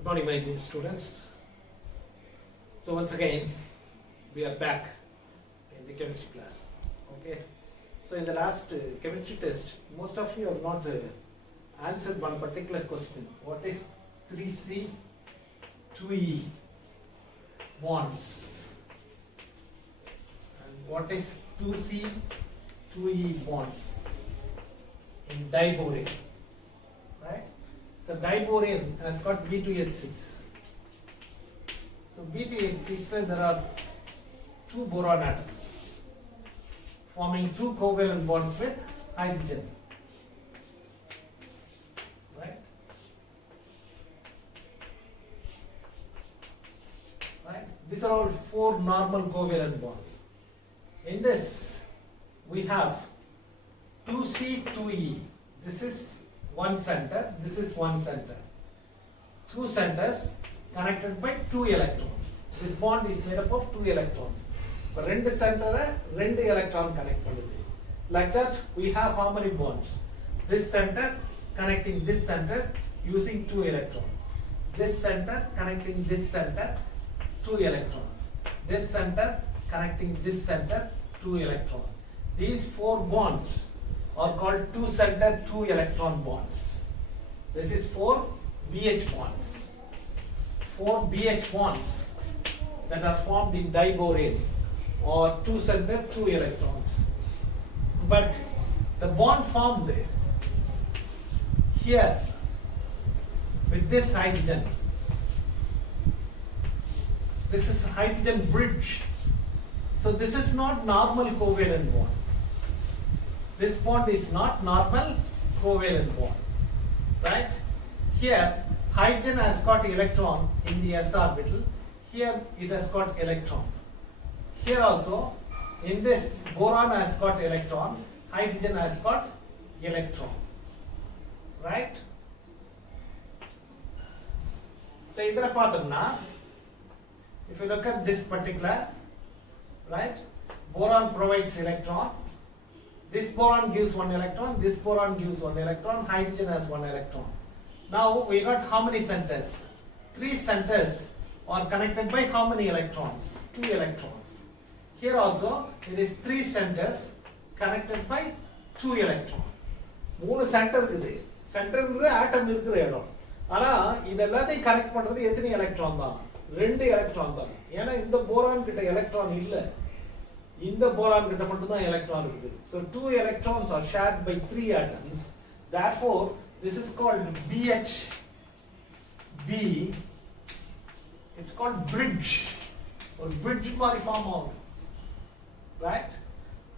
Good morning, my dear students. So once again, we are back in the chemistry class. Okay. So in the last chemistry test, most of you have not answered one particular question. What is 3C, 2E bonds? And what is 2C, 2E bonds in diborane? Right? So diborane has got B2H6. So B2H6 there are two boron atoms forming two covalent bonds with hydrogen. Right? Right? These are all four normal covalent bonds. In this we have 2C, 2E. This is one center, this is one center. Two centers connected by two electrons. This bond is made up of two electrons. For ரெண்டு center ரெண்டு electron connect பண்ணுது. Like that we have how many bonds? This center connecting this center using two electrons. This center connecting this center, two electrons. This center connecting this center, two electrons. These four bonds are called two center, two electron bonds. This is four BH bonds. Four BH bonds that are formed in diborane or two center, two electrons. But the bond formed here with this hydrogen, this is hydrogen bridge. So this is not normal covalent bond. This bond is not normal covalent bond, right? Here, hydrogen has got electron in the s orbital. Here, it has got electron. Here also, in this, boron has got electron. Hydrogen has got electron, right? So, idhara paathomna, if you look at this particular, right? Boron provides electron. This boron gives one electron, this boron gives one electron, hydrogen has one electron. Now we got how many centers? Three centers are connected by how many electrons? Two electrons. Here also it is three centers connected by two electrons. மூணு centre இருக்குது. சென்டர்ங்கிறது ஆட்டம் இருக்கிற இடம். ஆனா இது எல்லாத்தையும் connect பண்றது எத்தனை electron தான்? ரெண்டு எலக்ட்ரான் தான். ஏன்னா இந்த போரான் கிட்ட எலக்ட்ரான் இல்ல. இந்த boron கிட்ட மட்டும் தான் electron இருக்குது. So two electrons are shared by three atoms. Therefore, this is called BHB. It's called bridge or bridge மாதிரி form ஆகும். Right?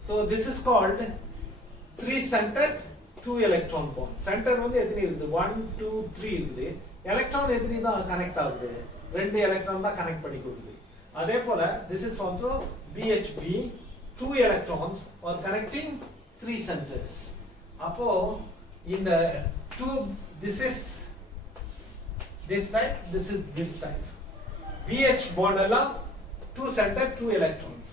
So this is called three centered two electron bond. Center வந்து எத்தனை இருக்குது? 1 2 3 இருக்குது. electron எத்தனை தான் connect ஆகுது? ரெண்டு எலக்ட்ரான் தான் கனெக்ட் பண்ணி கொடுக்குது. அதே போல this is also BHB, two electrons are connecting three centers. Appo in the two, this is this type, this is this type. BH bond alla two center, two electrons.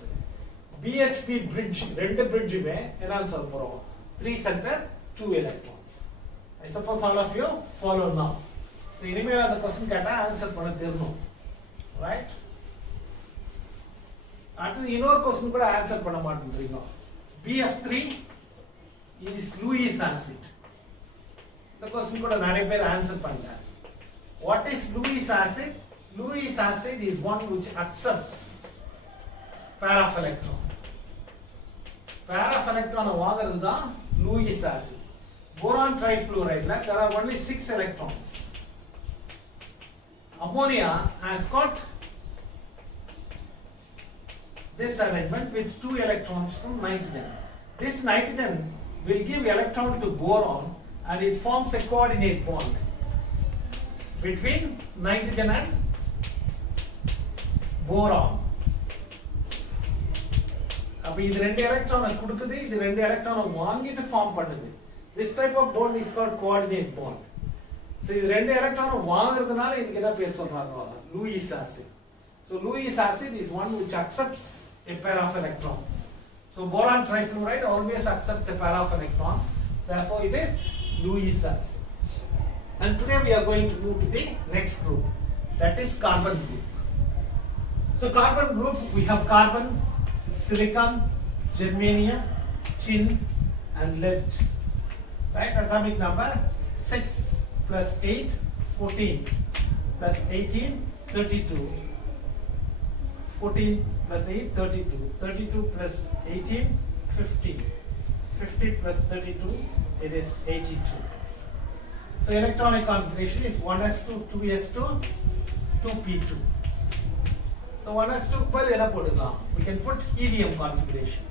BHB bridge, rendu bridge me enna solra porom? Three center, two electrons. I suppose all of you follow now. So inimela the question ketta answer panna thernom, right? அடுத்து இன்னொரு question கூட answer பண்ண மாட்டேன்றீங்க. BF3 is Lewis acid. இந்த question கூட நிறைய பேர் answer பண்ணல. What is Lewis acid? Lewis acid is one which accepts pair of electron. Pair of electron வாங்குறது தான் Lewis acid. Boron trifluorideல there are only 6 electrons. Ammonia has got this arrangement with two electrons from nitrogen. This nitrogen will give electron to boron and it forms a coordinate bond between nitrogen and boron. அப்ப இது ரெண்டு எலக்ட்ரானை கொடுக்குது, இது ரெண்டு எலக்ட்ரானை வாங்கிட்டு form பண்ணுது. This type of bond is called coordinate bond. So இது ரெண்டு எலக்ட்ரானை வாங்குறதுனால இதுக்கு என்ன பேர் சொல்றாங்க? Lewis acid. So Lewis acid is one which accepts a pair of electron. So boron trifluoride always accepts a pair of electron. Therefore it is Lewis acid. And today we are going to move to the next group. That is carbon group. So carbon group, we have carbon, silicon, germanium, tin and lead. Right? Atomic number 6 plus 8, 14 plus 18, 32. 14 plus 8, 32. 32 plus 18, 50. 50 plus 32, it is 82. So electronic configuration is 1s2, 2s2, 2p2. So 1s2, well, we can put helium configuration.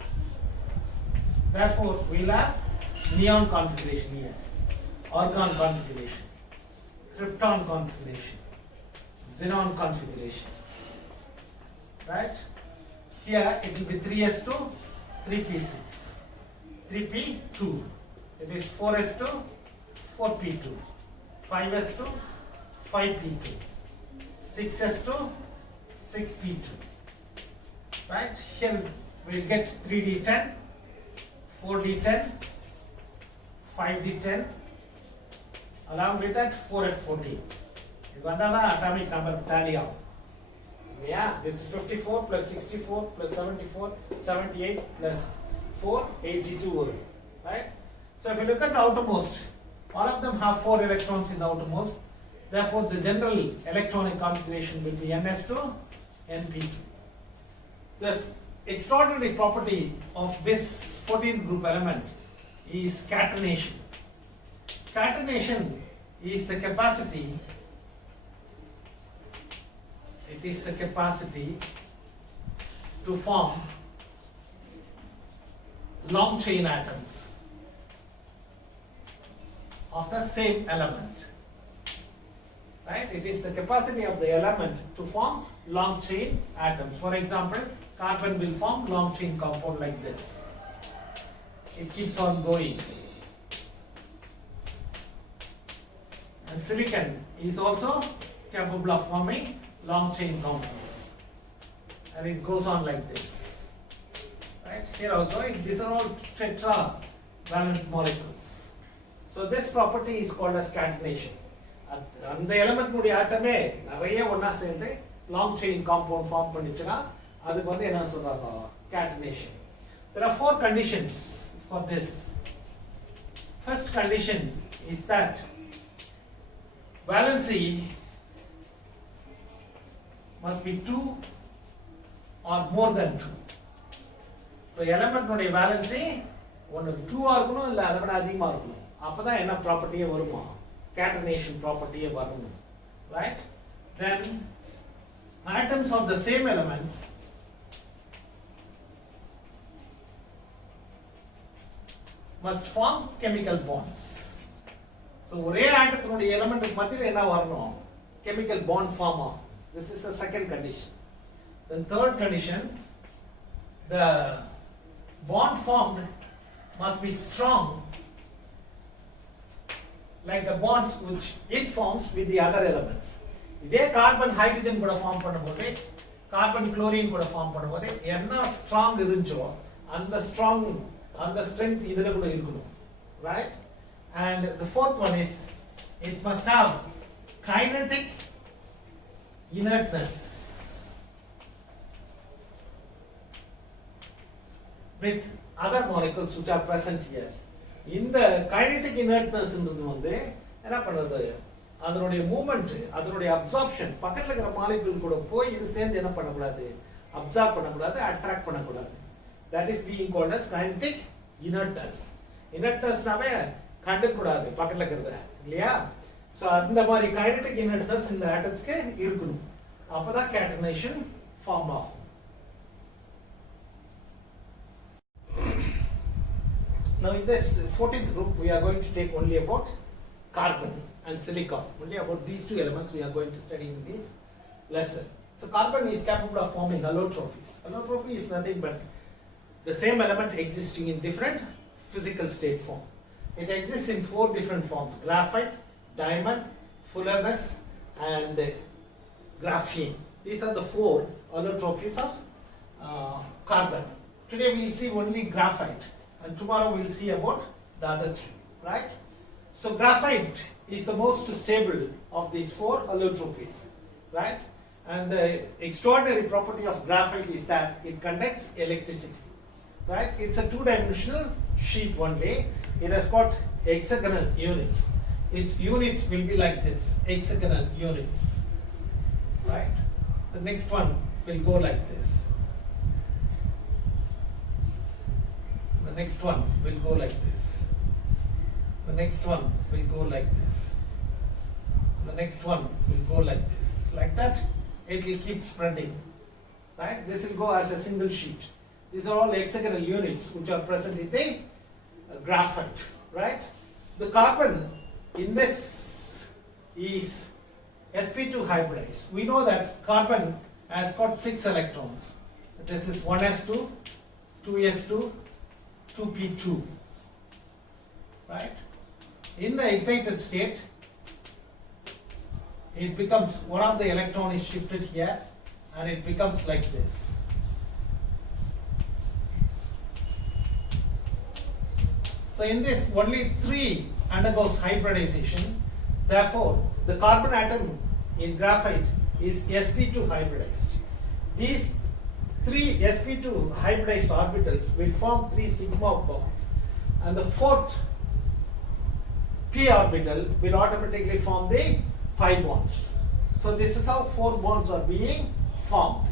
Therefore, we'll have neon configuration here, argon configuration, krypton configuration, xenon configuration. Right? Here it will be 3s2, 3p6, 3p2. It is 4s2, 4p2, 5s2, 5p2, 6s2, 6p2. Right? Here we'll get 3d10, 4d10, 5d10, along with that 4f14. This is atomic number tally out. Yeah, this is 54 plus 64 plus 74, 78 plus 4, 82. Right? So if you look at the outermost, all of them have 4 electrons in the outermost. Therefore, the general electronic configuration will be ns2, np2. This extraordinary property of this 14th group element is catenation. Catenation is the capacity, to form long chain atoms of the same element. Right? It is the capacity of the element to form long chain atoms. For example, carbon will form long chain compound like this. It keeps on going. And silicon is also capable of forming long chain compounds. And it goes on like this. Right? Here also, these are all tetravalent molecules. So this property is called as catenation. அந்த எலிமெண்ட்னுடைய ஆட்டமே நிறைய ஒண்ணா சேர்ந்து long chain compound form பண்ணிச்சுனா அதுக்கு வந்து என்ன சொல்றாங்க catenation. There are 4 conditions for this. First condition is that valency must be 2 or more than 2. So எலிமெண்ட்னுடைய valency ஒன்னு 2 ஆ இருக்கணும் இல்ல அதை விட அதிகமா இருக்கணும். அப்பதான் என்ன ப்ராப்பர்ட்டியே வருமா? Catenation property varum. Right? Then atoms of the same elements must form chemical bonds. So ஒரே ஆட்டத்தினுடைய எலிமெண்ட்க்கு மத்தியில என்ன வரணும்? Chemical bond form ஆகும். This is the second condition. Then third condition, the bond formed must be strong like the bonds which it forms with the other elements. இதே carbon hydrogen கூட form பண்ணும்போது carbon chlorine கூட form பண்ணும்போது என்ன strong இருந்துச்சோ அந்த strength இதுல கூட இருக்கணும். Right? And the fourth one is it must have kinetic inertness with other molecules which are present here. இந்த கைனடிக் இனர்ட்னஸ்ன்றது வந்து என்ன பண்ணுது? அதனுடைய மூவ்மெண்ட், அதனுடைய அப்சார்ப்ஷன் பக்கத்துல இருக்கிற மாலிக்யூல் கூட போய் இது சேர்ந்து என்ன பண்ணக்கூடாது? அப்சார்ப் பண்ணக்கூடாது, அட்ராக்ட் பண்ணக்கூடாது. That is being called as kinetic inertness. இனர்ட்னஸ்னாவே கண்டுக்கூடாது பக்கத்துல இருக்கிறத, இல்லையா? ஸோ அந்த மாதிரி கைனடிக் இனர்ட்னஸ் இந்த ஆட்டம்ஸ்க்கு இருக்கணும். அப்பதான் கேட்டனேஷன் ஃபார்ம் ஆகும். Now in this 14th group we are going to take only about carbon and silicon. Only about these 2 elements we are going to study in this lesson. So carbon is capable of forming allotrophies. Allotrophy is nothing but the same element existing in different physical state form. It exists in 4 different forms: graphite, diamond, fullerenes and graphene. These are the 4 allotrophies of carbon. Today we will see only graphite. And tomorrow we'll see about the other 3, right? So graphite is the most stable of these 4 allotropies. right? And the extraordinary property of graphite is that it conducts electricity, right? It's a two-dimensional sheet only. It has got hexagonal units. Its units will be like this, hexagonal units, right? The next one will go like this. The next one will go like this. The next one will go like this. The next one will go like this. Like that, it will keep spreading, right? This will go as a single sheet. These are all hexagonal units which are present in the graphite, right? The carbon in this is sp2 hybridized. We know that carbon has got 6 electrons. This is 1s2, 2s2, 2p2, right? In the excited state, it becomes, one of the electron is shifted here and it becomes like this. So in this, only 3 undergoes hybridization. Therefore, the carbon atom in graphite is sp2 hybridized. These 3 sp2 hybridized orbitals will form 3 sigma bonds, and the 4th p orbital will automatically form the pi bonds. So this is how 4 bonds are being formed.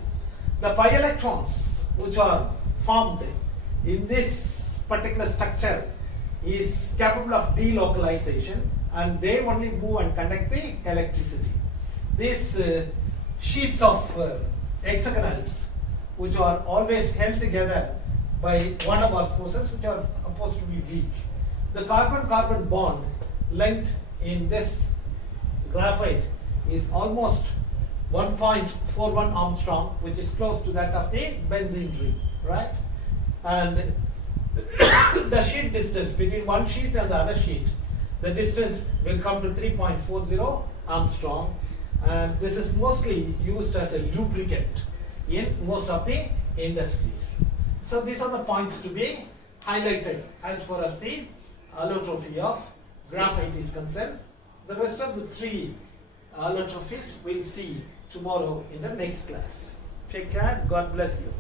The pi electrons which are formed in this particular structure is capable of delocalization, and they only move and conduct the electricity. These sheets of hexagonals, which are always held together by van der Waals forces, which are supposed to be weak. The carbon-carbon bond length in this graphite is almost 1.41 Armstrong, which is close to that of the benzene ring, right? And the sheet distance between one sheet and the other sheet, the distance will come to 3.40 Armstrong, and this is mostly used as a lubricant in most of the industries. So these are the points to be highlighted as far as the allotrophy of graphite is concerned. The rest of the 3 allotrophies we'll see tomorrow in the next class. Take care. God bless you.